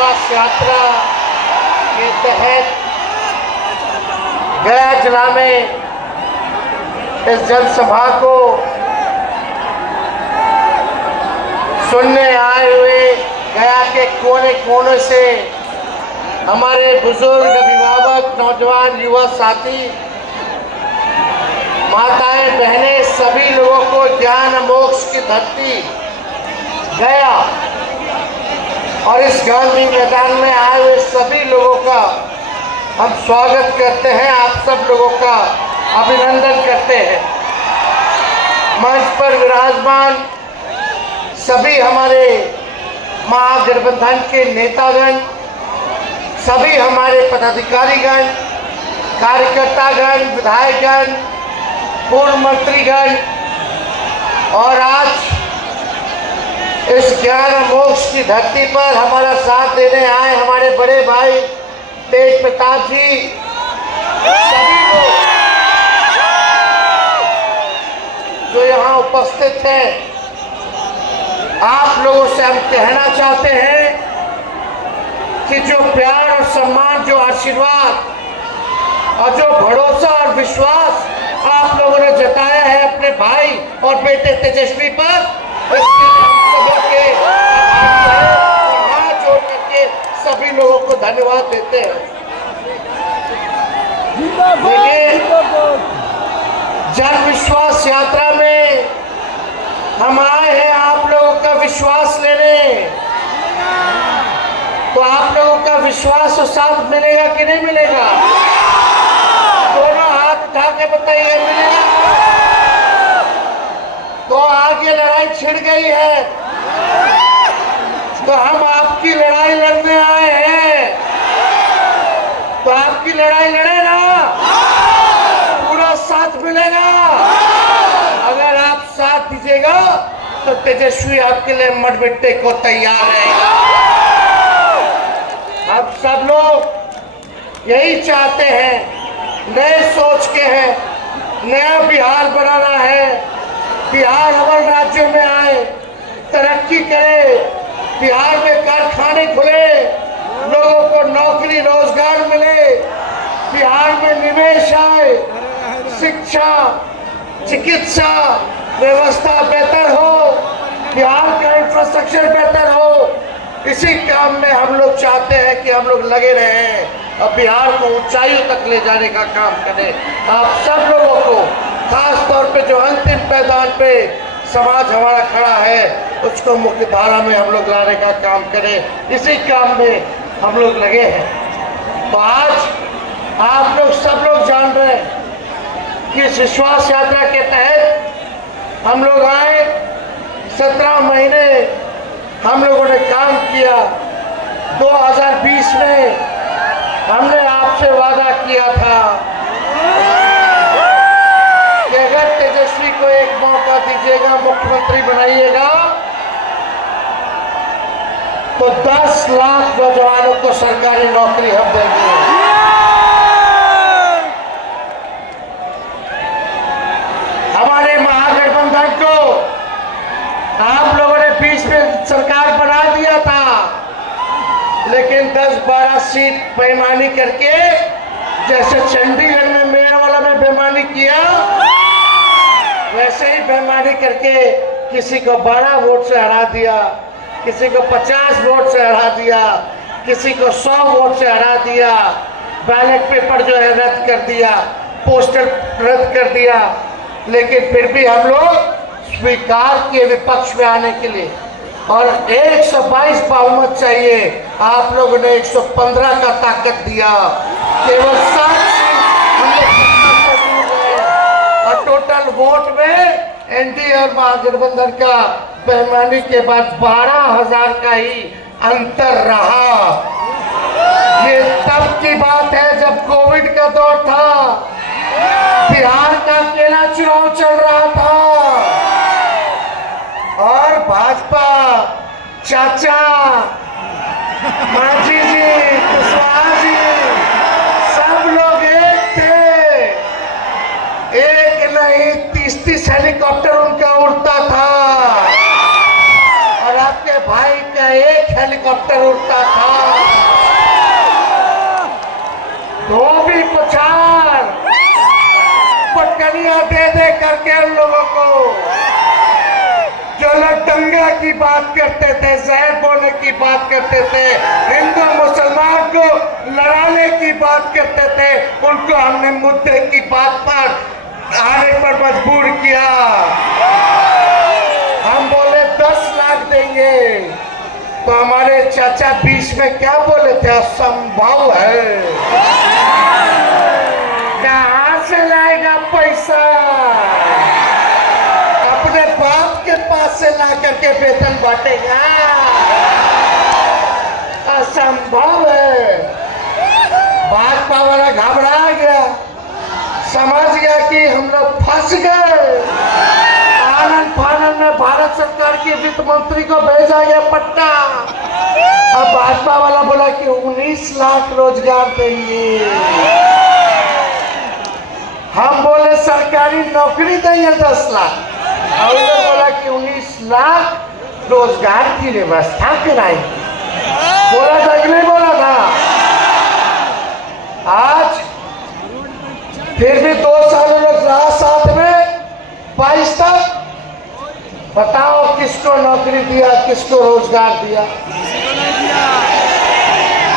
विश्वास यात्रा के तहत गया जिला में इस जनसभा को सुनने आए हुए गया के कोने कोने से हमारे बुजुर्ग, अभिभावक, नौजवान, युवा साथी, माताएं, बहनें, सभी लोगों को ज्ञान मोक्ष की धरती गया और इस गांधी मैदान में आए हुए सभी लोगों का हम स्वागत करते हैं। आप सब लोगों का अभिनंदन करते हैं। मंच पर विराजमान सभी हमारे महागठबंधन के नेतागण, सभी हमारे पदाधिकारीगण, कार्यकर्तागण, विधायकगण, पूर्व मंत्रीगण और आज इस ज्ञान मोक्ष की धरती पर हमारा साथ देने आए हमारे बड़े भाई तेज प्रताप जी, सभी लोग जो यहाँ उपस्थित हैं, आप लोगों से हम कहना चाहते हैं कि जो प्यार और सम्मान, जो आशीर्वाद और जो भरोसा और विश्वास आप लोगों ने जताया है अपने भाई और बेटे तेजस्वी पर, इसके लिए हम सभी के और हाथ जोड़ करके सभी लोगों को धन्यवाद देते हैं। जन विश्वास यात्रा में हम आए हैं आप लोगों का विश्वास लेने, तो आप लोगों का विश्वास और साथ मिलेगा कि नहीं मिलेगा? दोनों हाथ उठा के बताइए, मिलेगा? तो आगे लड़ाई छिड़ गई है, तो हम आपकी लड़ाई लड़ने आए हैं, तो आपकी लड़ाई लड़े ना, पूरा साथ मिलेगा। अगर आप साथ दीजिएगा तो तेजस्वी आपके लिए मरमिटने को तैयार रहेगा। आप सब लोग यही चाहते हैं, नए सोच के हैं, नया बिहार बनाना है, बिहार हमारे राज्यों में आए, तरक्की करे, बिहार में कारखाने खुले, लोगों को नौकरी रोजगार मिले, बिहार में निवेश आए, शिक्षा, चिकित्सा व्यवस्था बेहतर हो, बिहार का इंफ्रास्ट्रक्चर बेहतर हो। इसी काम में हम लोग चाहते हैं कि हम लोग लगे रहें और बिहार को ऊंचाइयों तक ले जाने का काम करें। आप सब लोगों को, खास तौर पे जो अंतिम पैदान पे समाज हमारा खड़ा है, उसको मुख्य धारा में हम लोग लाने का काम करें। इसी काम में हम लोग लगे हैं। तो आज आप लोग सब लोग जान रहे हैं कि इस विश्वास यात्रा के तहत हम लोग आए, 17 महीने हम लोगों ने काम किया। 2020 में हमने आपसे वादा किया था कि अगर तेजस्वी को एक मौका दीजिएगा, मुख्यमंत्री बनाइएगा, तो 10 लाख नौजवानों को सरकारी नौकरी हम देंगे। हमारे महागठबंधन को आप लोगों ने बीच में सरकार बना दिया था, लेकिन 10-12 सीट बेईमानी करके, जैसे चंडीगढ़ में मेरवाला में बेईमानी किया, वैसे ही बेईमानी करके किसी को 12 वोट से हरा दिया, किसी को 50 वोट से हरा दिया, किसी को 100 वोट से हरा दिया, बैलेट पेपर जो है रद्द कर दिया, पोस्टर रद्द कर दिया। लेकिन फिर भी हम लोग स्वीकार किए विपक्ष में आने के लिए, और 122 बहुमत चाहिए, आप लोगों ने 115 का ताकत दिया। केवल 7 सीट हम लोग और टोटल वोट में एनडीए और महागठबंधन का बेईमानी के बाद 12,000 का ही अंतर रहा। ये तब की बात है जब कोविड का दौर था, बिहार का अकेला चुनाव चल रहा था और भाजपा, चाचा, मांझी जी, कुशवाहा जी, सब लोग एक थे। एक नहीं 30-30 हेलीकॉप्टर उनका उड़ता था और आपके भाई का एक हेलीकॉप्टर उड़ता था। दे दे करके उन लोगों को, जो लोग दंगा की बात करते थे, जहर बोलने की बात करते थे, हिंदू मुसलमान को लड़ाने की बात करते थे, उनको हमने मुद्दे की बात पर आने पर मजबूर किया। हम बोले 10 लाख देंगे, तो हमारे चाचा बीच में क्या बोले थे, असंभव है, कहां से लाएगा पैसा, अपने बाप के पास से ला करके वेतन बांटेगा, असंभव है। भाजपा वाला घबरा गया, समझ गया कि हम लोग फंस गए। आनंद फानंद में भारत सरकार की वित्त मंत्री को भेजा गया पट्टा। अब भाजपा वाला बोला कि 19 लाख रोजगार देंगे, हम बोले सरकारी नौकरी देंगे 10 लाख, और उन्होंने बोला कि 19 लाख रोजगार की व्यवस्था कराएंगे। बोला था कि नहीं बोला था? आज फिर भी 2 साल लोग रहा साथ में, 22 तक बताओ किसको नौकरी दिया, किसको रोजगार दिया।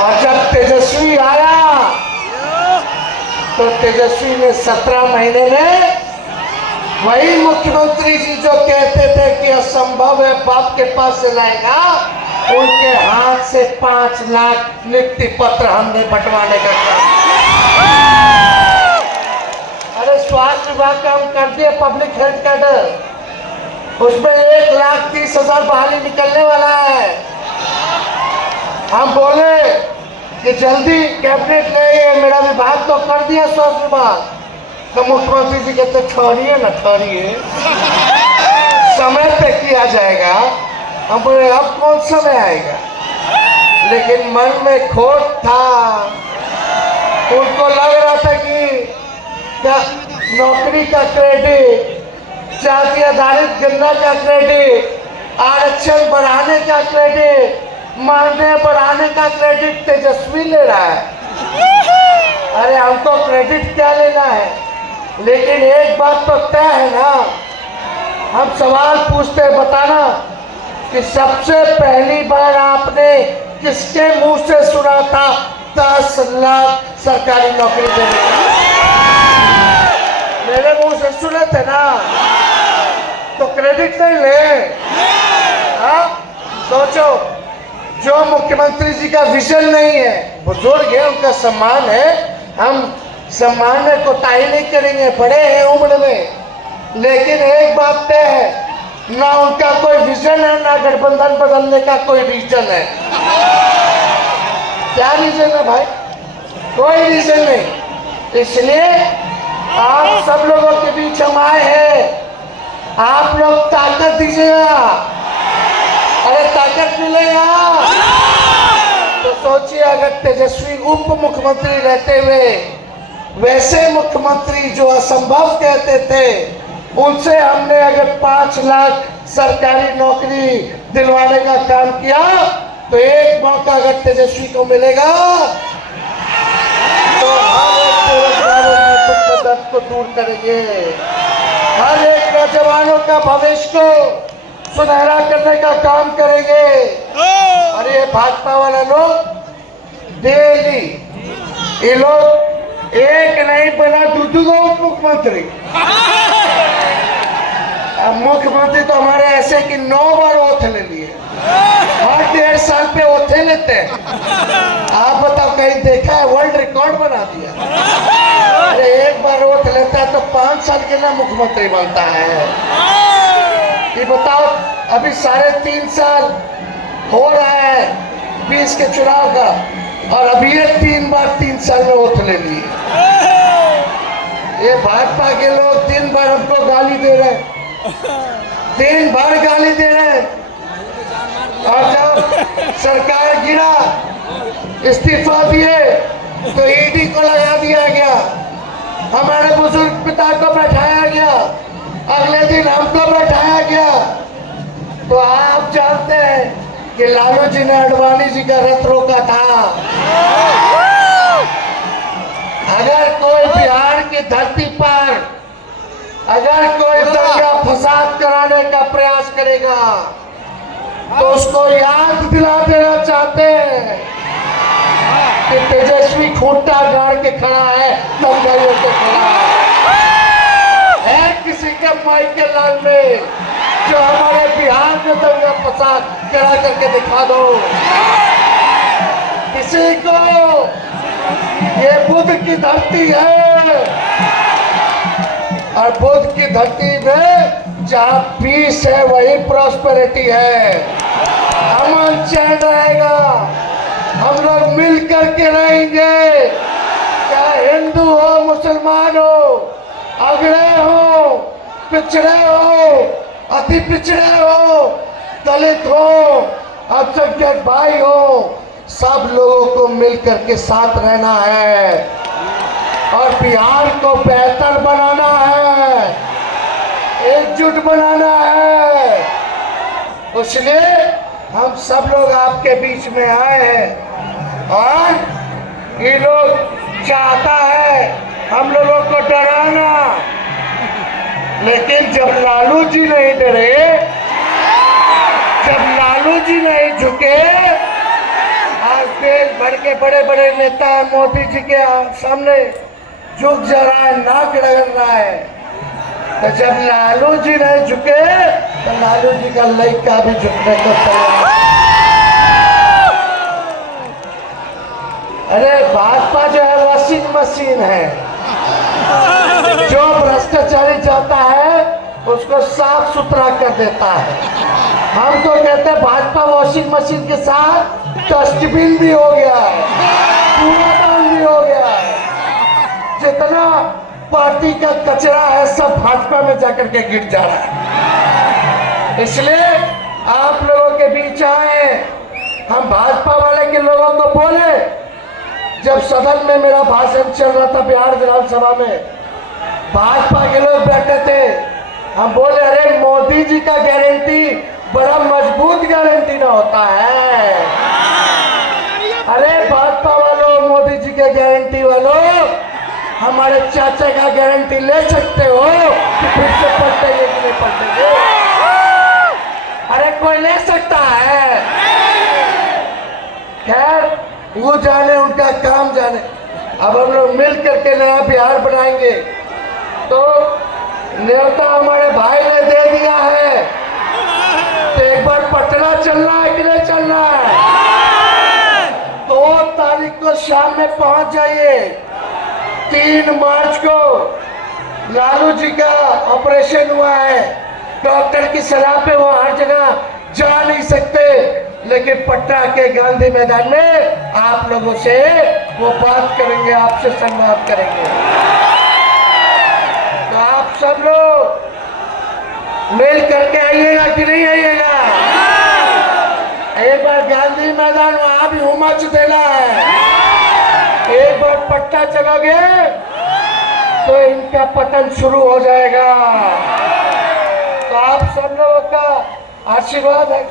और जब तेजस्वी आया तो तेजस्वी ने 17 महीने में वही मुख्यमंत्री जी जो कहते थे कि असंभव है बाप के पास से लाएगा, उनके हाथ से 5 लाख नियुक्ति पत्र हमने बंटवाने का काम। अरे स्वास्थ्य विभाग का हम कर दिए पब्लिक हेल्थ कैडर, उसमें 1,30,000 बहाली निकलने वाला है। हम बोले कि जल्दी कैबिनेट ले, मेरा विभाग तो कर दिया स्वास्थ्य विभाग, तो मुख्यमंत्री जी कहते छोड़िए ना, छोड़िए समय पे किया जाएगा। हम बोले अब कौन समय आएगा, लेकिन मन में खोट था, उनको लग रहा था कि नौकरी का क्रेडिट, जाति आधारित गणना का क्रेडिट, आरक्षण बढ़ाने का क्रेडिट, मानदेय बढ़ाने का क्रेडिट तेजस्वी ले रहा है। अरे हमको क्रेडिट क्या लेना है, लेकिन एक बात तो तय है ना, हम सवाल पूछते हैं, बताना कि सबसे पहली बार आपने किसके मुंह से सुना था 10 लाख सरकारी नौकरी देने? मेरे मुंह से सुने थे ना, तो क्रेडिट नहीं ले। हाँ सोचो, जो मुख्यमंत्री जी का विजन नहीं है, बुजुर्ग है, उनका सम्मान है, हम सम्मान में कोताही नहीं करेंगे, बड़े हैं उम्र में, लेकिन एक बात तय है, ना उनका कोई विजन है, ना गठबंधन बदलने का कोई रीजन है। क्या रीजन है भाई? कोई रीजन नहीं। इसलिए आप सब लोगों के बीच हम आए हैं, आप लोग ताकत दीजिएगा। अरे ताकत मिलेगा तो सोचिए, अगर तेजस्वी उप मुख्यमंत्री रहते हुए वैसे मुख्यमंत्री जो असंभव कहते थे, उनसे हमने अगर 5 लाख सरकारी नौकरी दिलवाने का काम किया, तो एक मौका अगर तेजस्वी को मिलेगा तो दर्द को दूर करेंगे, हर एक नौजवानों का भविष्य को सुनहरा करने का काम करेंगे। और ये भाजपा वाला लोग डेली, ये लोग एक नहीं बना 2 मुख्यमंत्री। अब मुख्यमंत्री तो हमारे ऐसे कि 9 बार ओथ ले लिए, हर 1.5 साल पे ओथे लेते हैं। आप बताओ कहीं देखा है? वर्ल्ड रिकॉर्ड बना दिया। अरे एक बार ओथ लेता है तो 5 साल के लिए मुख्यमंत्री बनता है। ये बताओ, अभी 3.5 साल हो रहा है 20 के चुनाव का, और अभी ये 3 बार 3 साल में ओथ ले लिए। ये भाजपा के लोग 3 बार हमको गाली दे रहे हैं, 3 बार गाली दे रहे हैं। और जब सरकार गिरा, इस्तीफा दिए, तो ईडी को लगा दिया गया, हमारे बुजुर्ग पिता को बैठाया गया, अगले दिन हमको बैठाया गया। तो आप जानते हैं कि लालू जी ने आडवाणी जी का रथ रोका था। अगर कोई बिहार की धरती पर अगर कोई दंगा फसाद कराने का प्रयास करेगा तो उसको याद दिला देना चाहते हैं कि तेजस्वी खूंटा गाड़ के खड़ा है, दंगाइयों के खड़ा है किसी के माइके लाल में जो हमारे बिहार में दंगा फसाद करा करके दिखा दो किसी को। ये बुद्ध की धरती है और बुद्ध की धरती में जहाँ पीस है वही प्रॉस्पेरिटी है, अमन चैन रहेगा, हम लोग मिल करके रहेंगे। चाहे हिंदू हो, मुसलमान हो, अगड़े हो, पिछड़े हो, अति पिछड़े हो, दलित हो, अल्पसंख्यक भाई हो, सब लोगों को मिल करके साथ रहना है और बिहार को बेहतर बनाना है, एकजुट बनाना है। इसलिए हम सब लोग आपके बीच में आए हैं और ये लोग चाहता है हम लोगों को डराना, लेकिन जब लालू जी नहीं डरे, जब लालू जी नहीं झुके, आज देश भर के बड़े बड़े नेता मोदी जी के सामने झुक जा रहा है, नाक रगड़ रहा है, तो जब लालू जी नहीं झुके तो लालू जी का लड़का भी झुकने को तैयार। अरे भाजपा जो है वॉशिंग मशीन है, जो भ्रष्टाचारी जाता है उसको साफ सुथरा कर देता है। हम तो कहते हैं भाजपा वॉशिंग मशीन के साथ डस्टबिन भी हो गया है, कूड़ादान भी हो गया है, जितना पार्टी का कचरा है सब भाजपा में जाकर के गिर जा रहा है। इसलिए आप लोगों के बीच आए, हम भाजपा वाले के लोगों को बोले, जब सदन में मेरा भाषण चल रहा था बिहार विधानसभा में, भाजपा के लोग बैठे थे, हम बोले अरे मोदी जी का गारंटी बड़ा मजबूत गारंटी ना होता है। अरे भाजपा वालों, मोदी जी के गारंटी वालों, हमारे चाचा का गारंटी ले सकते हो कि फिर से पलटेंगे कि नहीं पलटेंगे? अरे कोई ले सकता है? खैर वो जाने, उनका काम जाने। अब हम लोग मिल करके नया बिहार बनाएंगे। तो न्योता हमारे भाई ने दे दिया है, तो एक बार पटना चलना है कि नहीं चलना है? 2 तारीख को शाम में पहुंच जाइए। 3 मार्च को लालू जी का ऑपरेशन हुआ है, डॉक्टर की सलाह पे वो हर जगह जा नहीं सकते, लेकिन पटना के गांधी मैदान में आप लोगों से वो बात करेंगे, आपसे संवाद करेंगे। तो आप सब लोग मिल करके आइएगा कि नहीं आइएगा? एक बार गांधी मैदान वहां भी उमच देना है। एक बार पटना चलोगे तो इनका पतन शुरू हो जाएगा। तो आप सब लोगों का आशीर्वाद है।